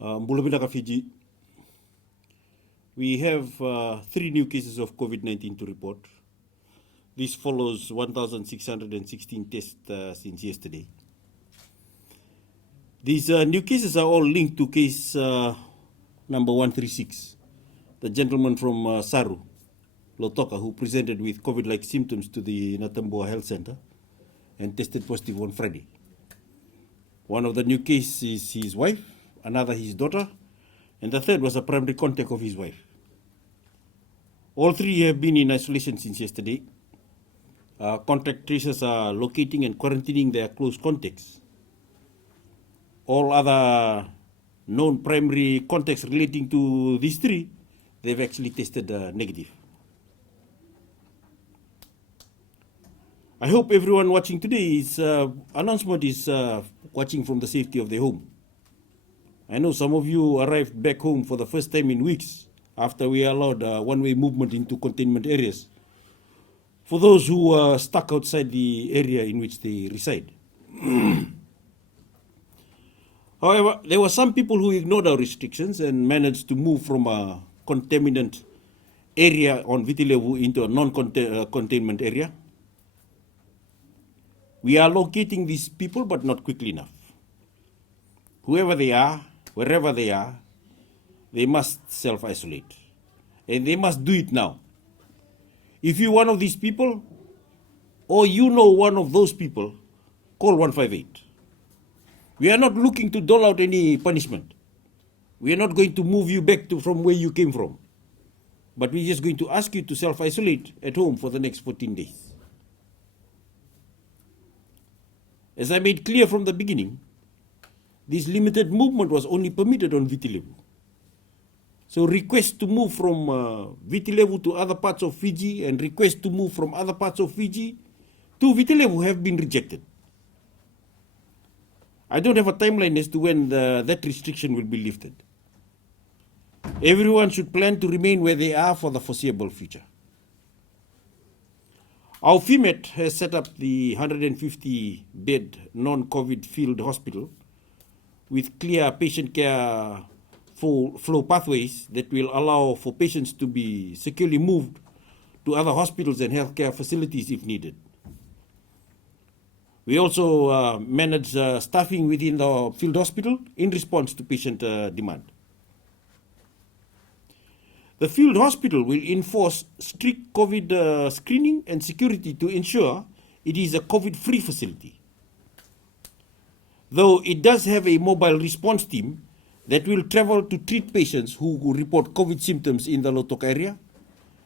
Mbulabinaka, Fiji. We have 3 new cases of COVID-19 to report. This follows 1,616 tests since yesterday. These new cases are all linked to case number 136, the gentleman from Saru, Lotoka, who presented with COVID-like symptoms to the Natambua Health Center and tested positive on Friday. One of the new cases is his wife, another his daughter, and the third was a primary contact of his wife. All 3 have been in isolation since yesterday. Contact tracers are locating and quarantining their close contacts. All other known primary contacts relating to these 3, they've actually tested negative. I hope everyone watching today's announcement is watching from the safety of their home. I know some of you arrived back home for the first time in weeks after we allowed one-way movement into containment areas for those who are stuck outside the area in which they reside. However, there were some people who ignored our restrictions and managed to move from a contaminant area on Vitilevu into a non-containment area. We are locating these people, but not quickly enough. Whoever they are, wherever they are, they must self-isolate. And they must do it now. If you're one of these people, or you know one of those people, call 158. We are not looking to dole out any punishment. We are not going to move you back from where you came from. But we're just going to ask you to self-isolate at home for the next 14 days. As I made clear from the beginning, this limited movement was only permitted on Vitilevu. So requests to move from Vitilevu to other parts of Fiji and requests to move from other parts of Fiji to Vitilevu have been rejected. I don't have a timeline as to when that restriction will be lifted. Everyone should plan to remain where they are for the foreseeable future. Our FIMET has set up the 150-bed non-COVID field hospital with clear patient care flow pathways that will allow for patients to be securely moved to other hospitals and healthcare facilities if needed. We also manage staffing within the field hospital in response to patient demand. The field hospital will enforce strict COVID screening and security to ensure it is a COVID-free facility. Though it does have a mobile response team that will travel to treat patients who report COVID symptoms in the Lotoka area,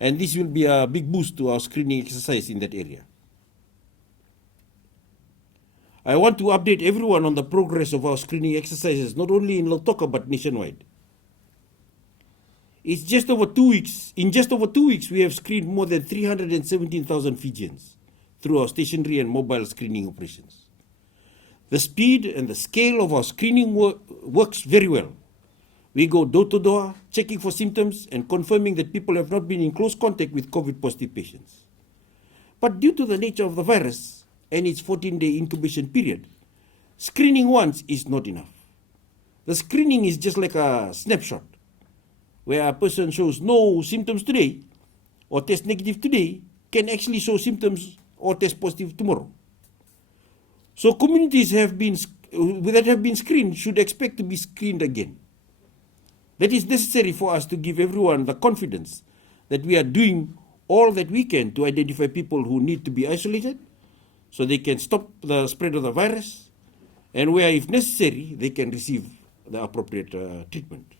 and this will be a big boost to our screening exercise in that area. I want to update everyone on the progress of our screening exercises, not only in Lotoka but nationwide. In just over 2 weeks, we have screened more than 317,000 Fijians through our stationary and mobile screening operations. The speed and the scale of our screening works very well. We go door to door, checking for symptoms and confirming that people have not been in close contact with COVID-positive patients. But due to the nature of the virus and its 14-day incubation period, screening once is not enough. The screening is just like a snapshot, where a person shows no symptoms today or test negative today can actually show symptoms or test positive tomorrow. So communities that have been screened should expect to be screened again. That is necessary for us to give everyone the confidence that we are doing all that we can to identify people who need to be isolated so they can stop the spread of the virus, and where, if necessary, they can receive the appropriate treatment.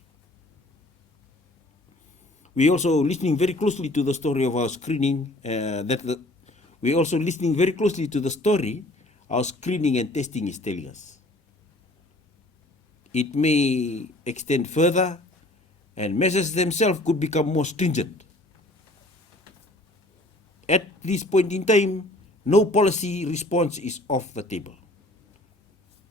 We also listening very closely to the story of our screening. Our screening and testing is telling us. It may extend further, and measures themselves could become more stringent. At this point in time, no policy response is off the table,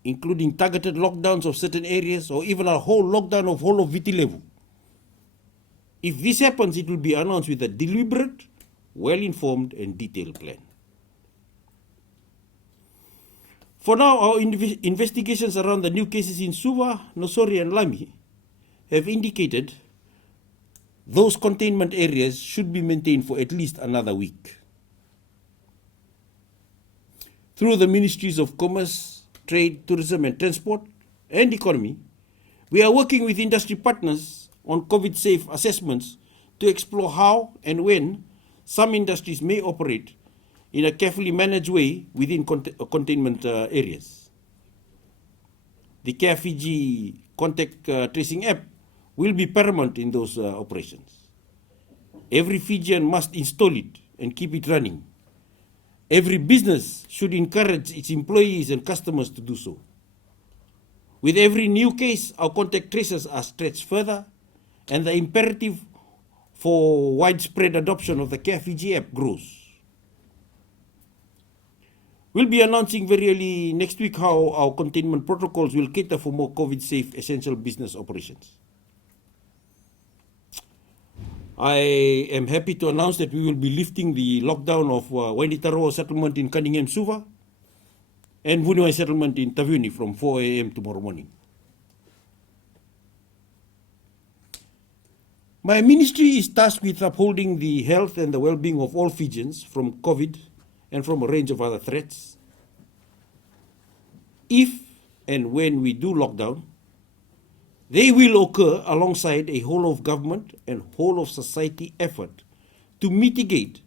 including targeted lockdowns of certain areas or even a whole lockdown of whole of Vitilevu. If this happens, it will be announced with a deliberate, well-informed and detailed plan. For now, our investigations around the new cases in Suva, Nosori and Lami have indicated those containment areas should be maintained for at least another week. Through the Ministries of Commerce, Trade, Tourism and Transport and Economy, we are working with industry partners on COVID-safe assessments to explore how and when some industries may operate in a carefully managed way within containment areas. The Care Fiji contact tracing app will be paramount in those operations. Every Fijian must install it and keep it running. Every business should encourage its employees and customers to do so. With every new case, our contact tracers are stretched further, and the imperative for widespread adoption of the Care Fiji app grows. We'll be announcing very early next week how our containment protocols will cater for more COVID-safe essential business operations. I am happy to announce that we will be lifting the lockdown of Wainitaroa settlement in Cunningham Suva and Vunuai settlement in Taveuni from 4 a.m. tomorrow morning. My ministry is tasked with upholding the health and the well-being of all Fijians from COVID and from a range of other threats. If and when we do lockdown, they will occur alongside a whole of government and whole of society effort to mitigate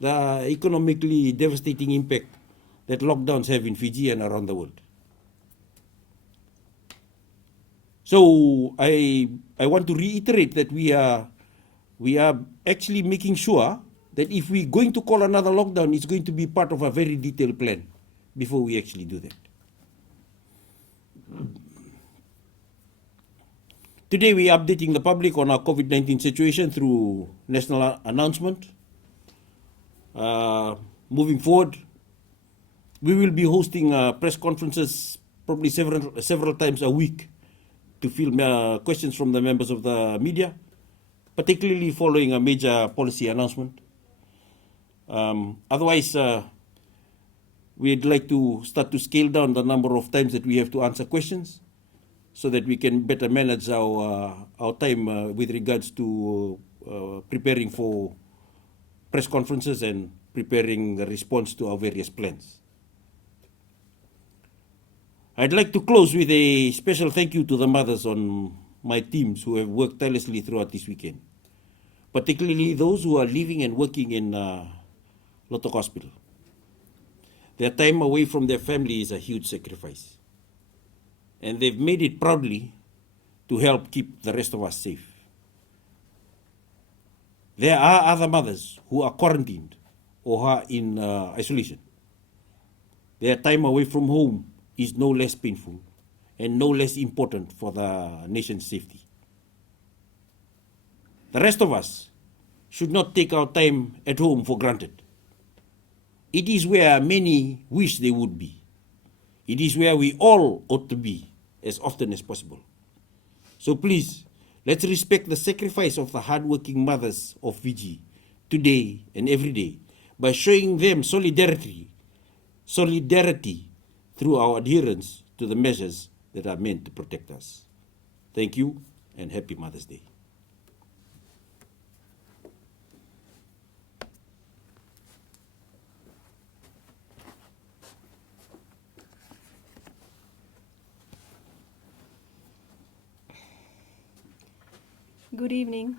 the economically devastating impact that lockdowns have in Fiji and around the world. So I want to reiterate that we are actually making sure that if we're going to call another lockdown, it's going to be part of a very detailed plan before we actually do that. Today we are updating the public on our COVID-19 situation through national announcement. Moving forward, we will be hosting press conferences probably several times a week to field questions from the members of the media, particularly following a major policy announcement. Otherwise, we'd like to start to scale down the number of times that we have to answer questions so that we can better manage our time with regards to preparing for press conferences and preparing the response to our various plans. I'd like to close with a special thank you to the mothers on my teams who have worked tirelessly throughout this weekend, particularly those who are living and working in Lotok Hospital. Their time away from their family is a huge sacrifice, and they've made it proudly to help keep the rest of us safe. There are other mothers who are quarantined or are in isolation. Their time away from home is no less painful and no less important for the nation's safety. The rest of us should not take our time at home for granted. It is where many wish they would be. It is where we all ought to be as often as possible. So please, let's respect the sacrifice of the hardworking mothers of Fiji today and every day by showing them solidarity through our adherence to the measures that are meant to protect us. Thank you and happy Mother's Day. Good evening.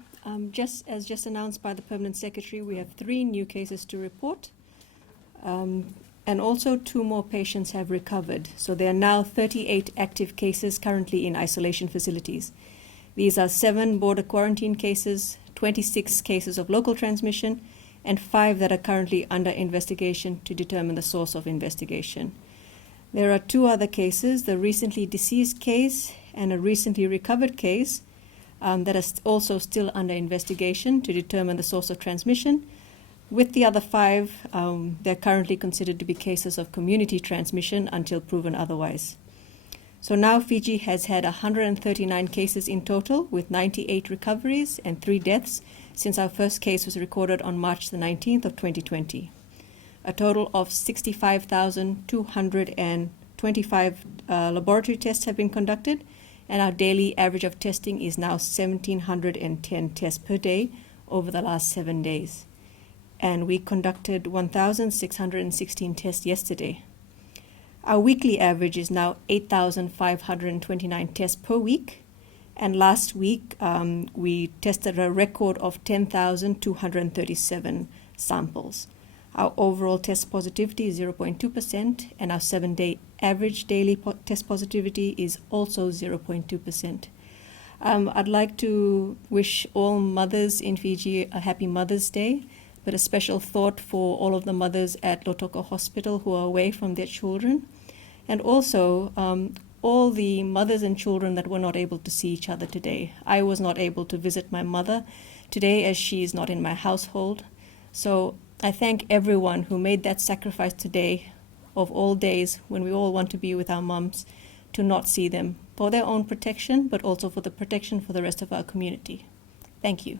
Just announced by the Permanent Secretary, we have 3 new cases to report. And also 2 more patients have recovered. So there are now 38 active cases currently in isolation facilities. These are 7 border quarantine cases, 26 cases of local transmission, and 5 that are currently under investigation to determine the source of investigation. There are 2 other cases, the recently deceased case and a recently recovered case that are also still under investigation to determine the source of transmission. With the other 5, they're currently considered to be cases of community transmission until proven otherwise. So now Fiji has had 139 cases in total, with 98 recoveries and 3 deaths since our first case was recorded on March the 19th of 2020. A total of 65,225 laboratory tests have been conducted, and our daily average of testing is now 1,710 tests per day over the last 7 days. And we conducted 1,616 tests yesterday. Our weekly average is now 8,529 tests per week. And last week, we tested a record of 10,237 samples. Our overall test positivity is 0.2%, and our 7-day average daily test positivity is also 0.2%. I'd like to wish all mothers in Fiji a happy Mother's Day, but a special thought for all of the mothers at Lotoko Hospital who are away from their children, and also all the mothers and children that were not able to see each other today. I was not able to visit my mother today as she is not in my household. So I thank everyone who made that sacrifice today of all days when we all want to be with our mums to not see them for their own protection, but also for the protection for the rest of our community. Thank you.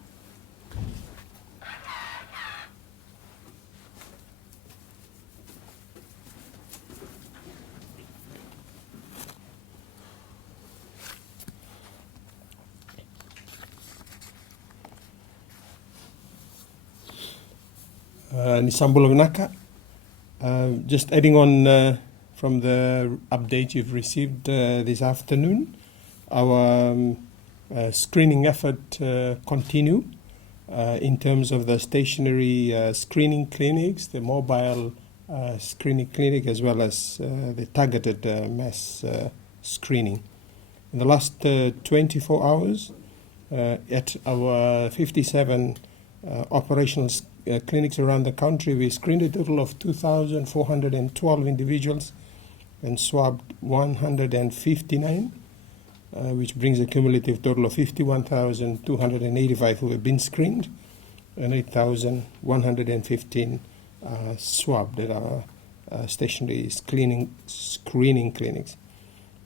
Nisambolo Vinaka. Just adding on from the update you've received this afternoon, our screening effort continue in terms of the stationary screening clinics, the mobile screening clinic, as well as the targeted mass screening. In the last 24 hours, at our 57 operational clinics around the country, we screened a total of 2,412 individuals and swabbed 159, which brings a cumulative total of 51,285 who have been screened and 8,115 swabbed at our stationary screening clinics.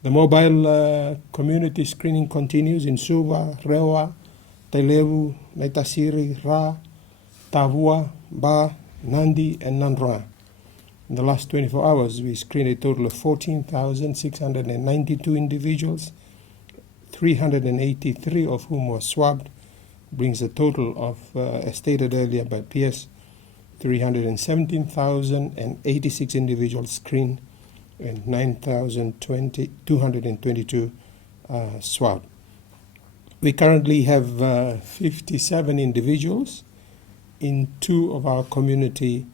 The mobile community screening continues in Suva, Rewa, Tailevu, Naitasiri, Ra, Tavua, Ba, Nandi, and Nanroa. In the last 24 hours, we screened a total of 14,692 individuals, 383 of whom were swabbed, brings a total of, as stated earlier by PS, 317,086 individuals screened and 9,222 swabbed. We currently have 57 individuals in 2 of our community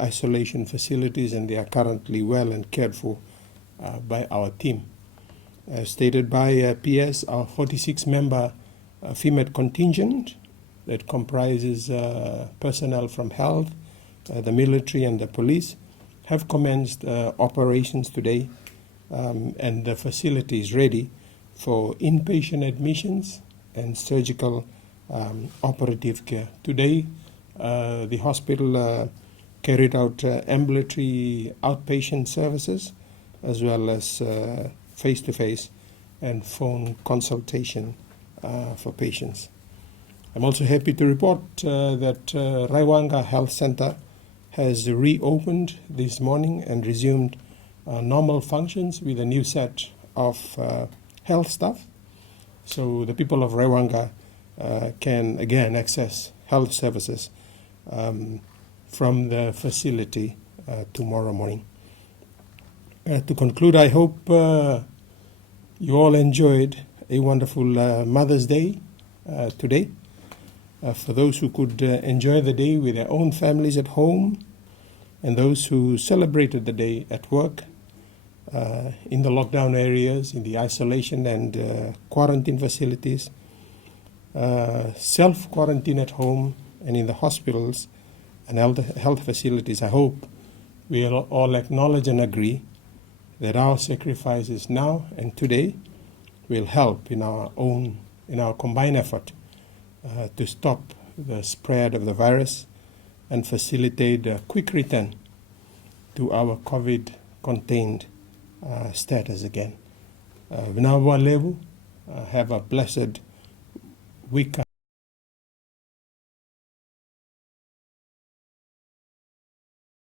isolation facilities, and they are currently well and cared for by our team. As stated by PS, our 46-member FEMAT contingent that comprises personnel from health, the military, and the police have commenced operations today, and the facility is ready for inpatient admissions and surgical operative care. Today, the hospital carried out ambulatory outpatient services as well as face-to-face and phone consultation for patients. I'm also happy to report that Raiwanga Health Center has reopened this morning and resumed normal functions with a new set of health staff. So the people of Raiwanga can again access health services from the facility tomorrow morning. To conclude, I hope you all enjoyed a wonderful Mother's Day today. For those who could enjoy the day with their own families at home, and those who celebrated the day at work, in the lockdown areas, in the isolation and quarantine facilities, self-quarantine at home, and in the hospitals and health facilities, I hope we'll all acknowledge and agree that our sacrifices now and today will help in our combined effort to stop the spread of the virus and facilitate a quick return to our COVID-contained status again. Have a blessed week